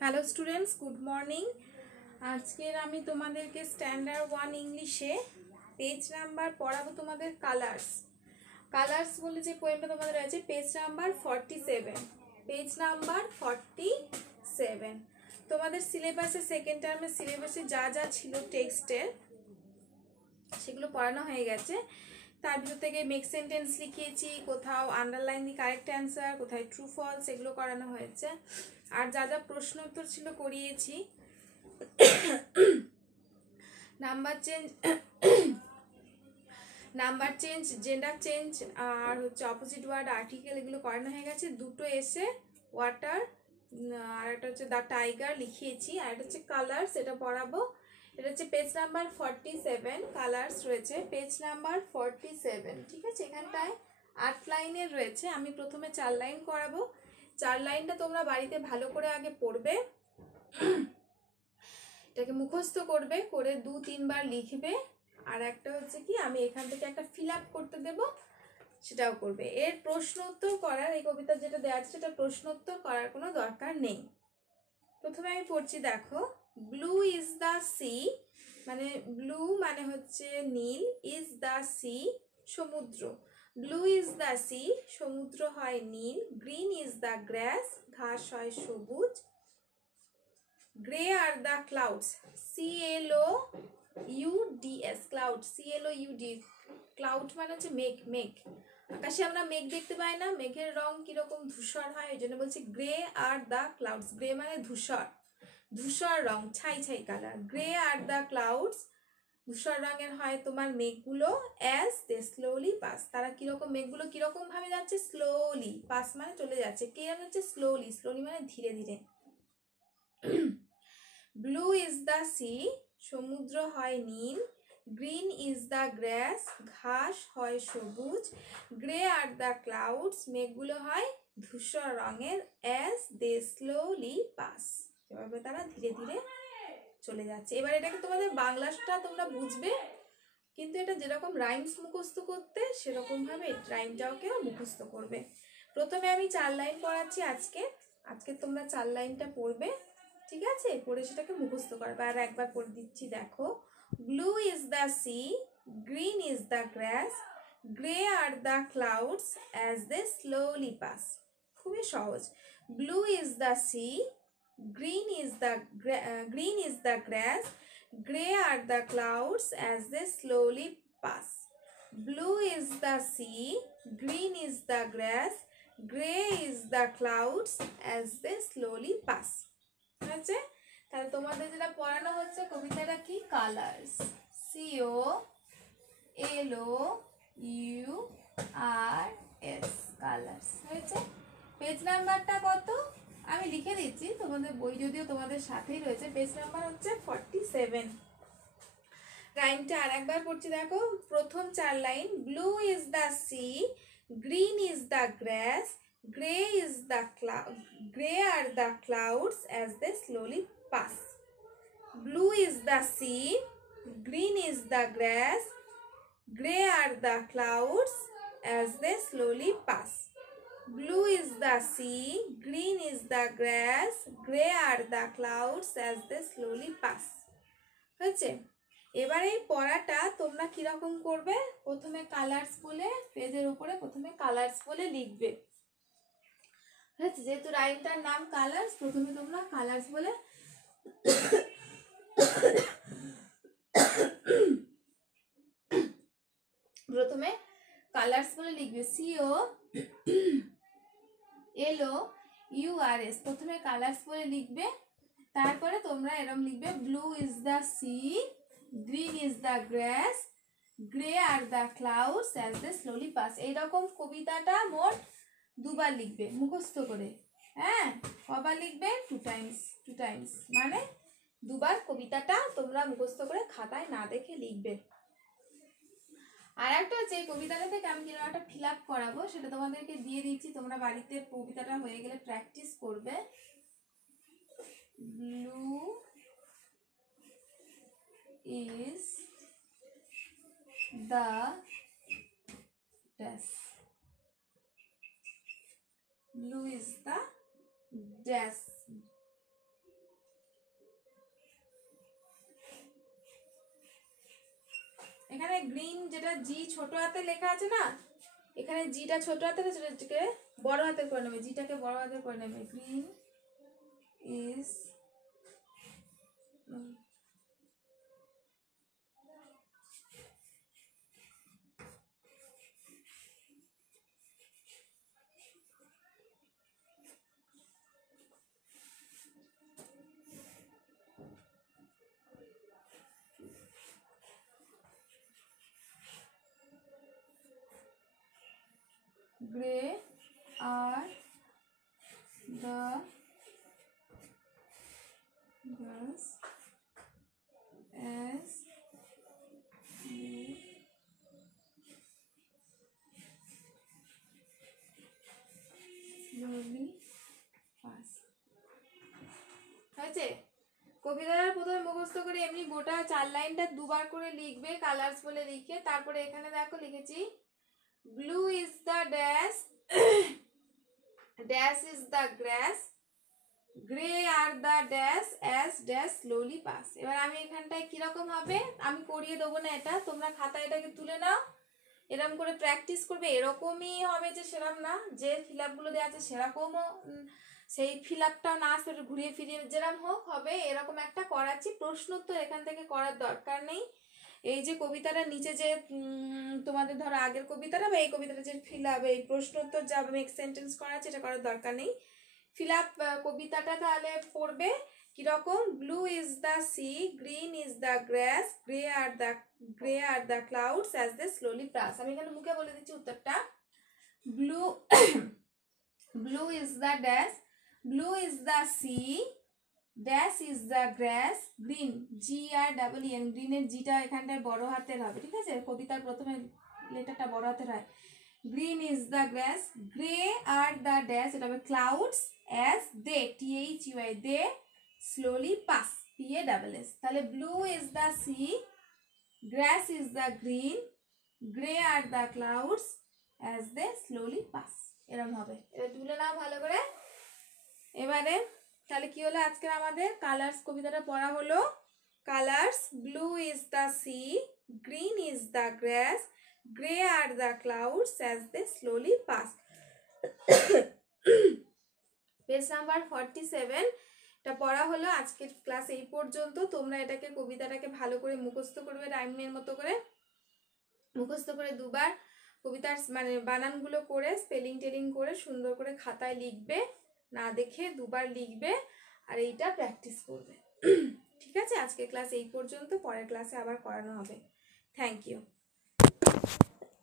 Hello students, good morning. আজকের আমি তোমাদেরকে স্ট্যান্ডার্ড 1 ইংলিশে পেজ নাম্বার পড়াবো তোমাদের কালার্স বলে যে পোয়েমটা তোমাদের আছে পেজ নাম্বার 47। পেজ নাম্বার 47 তোমাদের সিলেবাসে সেকেন্ড টার্মের সিলেবাসে যা যা ছিল টেক্সটের সেগুলো পড়ানো হয়ে গেছে। তার ভিতর থেকে মেক সেন্টেন্স লিখিয়েছি, কোথাও আন্ডারলাইন দি কারেক্ট অ্যান্সার, কোথায় ট্রু ফলস, এগুলো করানো হয়েছে। আর যা যা প্রশ্ন উত্তর ছিল করিয়েছি। নাম্বার চেঞ্জ, জেন্ডার চেঞ্জ আর হচ্ছে অপোজিট ওয়ার্ড, আর্টিকেল, এগুলো করানো হয়ে গেছে। দুটো এসে ওয়াটার আর একটা হচ্ছে দ্য টাইগার লিখিয়েছি, আর একটা হচ্ছে কালার্স, এটা পড়াবো। এটা হচ্ছে পেজ নাম্বার 47, কালার্স রয়েছে পেজ নাম্বার 47। ঠিক আছে, এখানটায় 8 লাইনের রয়েছে। আমি প্রথমে 4 লাইন করাবো। 4 লাইনটা তোমরা বাড়িতে ভালো করে আগে পড়বে, এটাকে মুখস্থ করবে, করে 2-3 বার লিখবে। আর একটা হচ্ছে কি, আমি এখান থেকে একটা ফিল আপ করতে দেব, সেটাও করবে। এর প্রশ্ন উত্তর করার, এই কবিতা যেটা দেওয়া আছে সেটা প্রশ্ন উত্তর করার কোনো দরকার নেই। প্রথমে আমি পড়ছি, দেখো। ব্লু ইজ দ্য সি, মানে ব্লু মানে হচ্ছে নীল, ইজ দ্য সি সমুদ্র। ব্লু ইজ দ্য সি, সমুদ্র হয় নীল। গ্রিন ইজ দ্য গ্রাস, ঘাস হয় সবুজ। Grey are the clouds, CLOUDS, cloud, CLOUD, cloud মানে হচ্ছে মেঘ। মেঘ, আকাশে আমরা মেঘ দেখতে পাই না, মেঘের রং কিরকম ধূসর হয়, এই জন্য বলছি grey are the clouds. Grey মানে ধূসর, ধূসর রং, ছাই ছাই colour. Grey are the clouds, ধূসর রঙের হয় তোমার মেঘগুলো। অ্যাজ দে স্লোলি পাস, তারা কিরকম, মেঘগুলো কিরকম ভাবে যাচ্ছে, স্লোলি, পাস মানে চলে যাচ্ছে, কে হচ্ছে স্লোলি, স্লোলি মানে ধীরে ধীরে। ব্লু ইজ দ্য সি, সমুদ্র হয় নীল। গ্রিন ইজ দ্য গ্রাস, ঘাস হয় সবুজ। গ্রে আর দ্য ক্লাউডস, মেঘগুলো হয় ধূসর রঙের। অ্যাজ দে স্লোলি পাস, এভাবে তারা ধীরে ধীরে চলে যাচ্ছে। এবার এটাকে তোমাদের বাংলাটা তোমরা বুঝবে, কিন্তু এটা যেরকম রাইমস মুখস্থ করতে, সেরকম ভাবে রাইমটাকেও মুখস্থ করবে। প্রথমে আমি 4 লাইন পড়াচ্ছি আজকে তোমরা 4 লাইনটা পড়বে, ঠিক আছে? পড়ে সেটাকে মুখস্থ করবে। আর একবার পড়ে দিচ্ছি, দেখো। Blue is the sea, green is the grass, grey are the clouds as they slowly pass. খুবই সহজ। Blue is the sea, green is the grass, gray are the clouds as they slowly pass. Blue is the sea, green is the grass, gray is the clouds as they slowly pass. আছে? তাহলে তোমাদের যেটা পড়ানো হচ্ছে কবিতাটা কি, colours, COLOURS, colours হয়েছে। Page নাম্বারটা কত আমি লিখে দিচ্ছি, তোমাদের বই যদিও তোমাদের সাথেই রয়েছে। পেজ নাম্বার হচ্ছে 47। রাইমটা আর একবার পড়ছি, দেখো। প্রথম 4 line, blue is the sea, green is the grass, grey are the clouds as they slowly pass. Blue is the sea, green is the grass, grey are the clouds as they slowly pass. Blue is the sea, green is the grass, gray are the clouds as they slowly pass. হয়েছে? এবার এই পড়াটা তোমরা কিরকম করবে, প্রথমে colours বলে, পেজের উপরে প্রথমে কালার্স বলে লিখবে। হয়েছে? যেহেতু রাইমটার নাম কালার্স, প্রথমে তোমরা কালার্স বলে লিখবে। COLOURS, প্রথমে কালার্স বলে লিখবে। তারপরে তোমরা এরকম লিখবে, blue is the sea, green is the grass, grey are the clouds as they slowly pass. এইরকম কবিতাটা মোট 2 বার লিখবে মুখস্থ করে। হ্যাঁ, কবার লিখবে? 2 টাইমস, মানে 2 বার কবিতাটা তোমরা মুখস্থ করে খাতায় না দেখে লিখবে। আর একটা হচ্ছে, এই কবিতাটা থেকে আমি যেন একটা ফিল আপ করাবো, সেটা তোমাদেরকে দিয়ে দিচ্ছি, তোমরা বাড়িতে কবিতাটা হয়ে গেলে প্র্যাকটিস করবে। Blue is the dash, blue is the dash, এখানে গ্রিন যেটা জি ছোট হাতে লেখা আছে না, এখানে জিটা ছোট হাতে আছে, সেটাকে বড় হাতে করে নেবে, জিটাকে বড় হাতে করে নেবে। Green is gray are the grass as they slowly pass। হয়েছে? কবিতার প্রথমে মুখস্থ করে এমনি গোটা 4 লাইনটা দুবার করে লিখবে কালার্স বলে লিখে। তারপরে এখানে দেখো লিখেছি blue is the dash, dash is the grass, grey are the dash as dash slowly pass. এবার আমি এখানটায় কিরকম হবে আমি করিয়ে দেবো না, এটা তোমরা খাতায় এটাকে তুলে নাও, এরকম করে প্র্যাকটিস করবে। এরকমই হবে যে সেরকম না, যে ফিল আপগুলো দেওয়া আছে সেরকমও সেই ফিল আপটাও না আসবে, ঘুরিয়ে ফিরিয়ে যেরকম হোক হবে, এরকম একটা করাচ্ছি। প্রশ্ন তো এখান থেকে করার দরকার নেই। এই যে কবিতাটা নিচে যে তোমাদের ধরো আগের কবিতাটা বা এই কবিতাটা যে ফিল আপ, এই প্রশ্নোত্তর যা মেক সেন্টেন্স করা আছে এটা করার দরকার নেই। ফিল আপ কবিতাটা তাহলে পড়বে কিরকম, blue is the sea, green is the grass, grey are the clouds as they slowly pass. আমি এখানে মুখে বলে দিচ্ছি উত্তরটা। Blue blue is the dash, blue is the sea, dash is the grass, green GREEN, গ্রিনের জিটা এখানটায় বড় হাতের হবে, ঠিক আছে? কবিতার প্রথমে লেটারটা বড় হাতের হয়। Green is the grass, grey are the dash, এটা হবে clouds, as they THUI they slowly pass PASS। তাহলে blue is the sea, grass is the green, grey are the clouds as they slowly pass, এরকম হবে। এটা তুলে নাও ভালো করে। এবারে তাহলে কি হলো, আজকে আমাদের কালার্স কবিতাটা পড়া হলো। Colours, blue is the sea, green is the grass, grey are the clouds as they slowly pass. Page number 47 এটা পড়া হলো। আজকের ক্লাস এই পর্যন্ত। তোমরা এটাকে কবিতাটাকে ভালো করে মুখস্থ করবে, রাইমের মতো করে মুখস্থ করে দুবার কবিতার মানে বানানগুলো করে স্পেলিং টেলিং করে সুন্দর করে খাতায় লিখবে, না দেখে দুবার লিখবে, আর এইটা প্র্যাকটিস করবে। ঠিক আছে? আজকে ক্লাস এই পর্যন্ত, পরের ক্লাসে আবার করানো হবে। Thank you.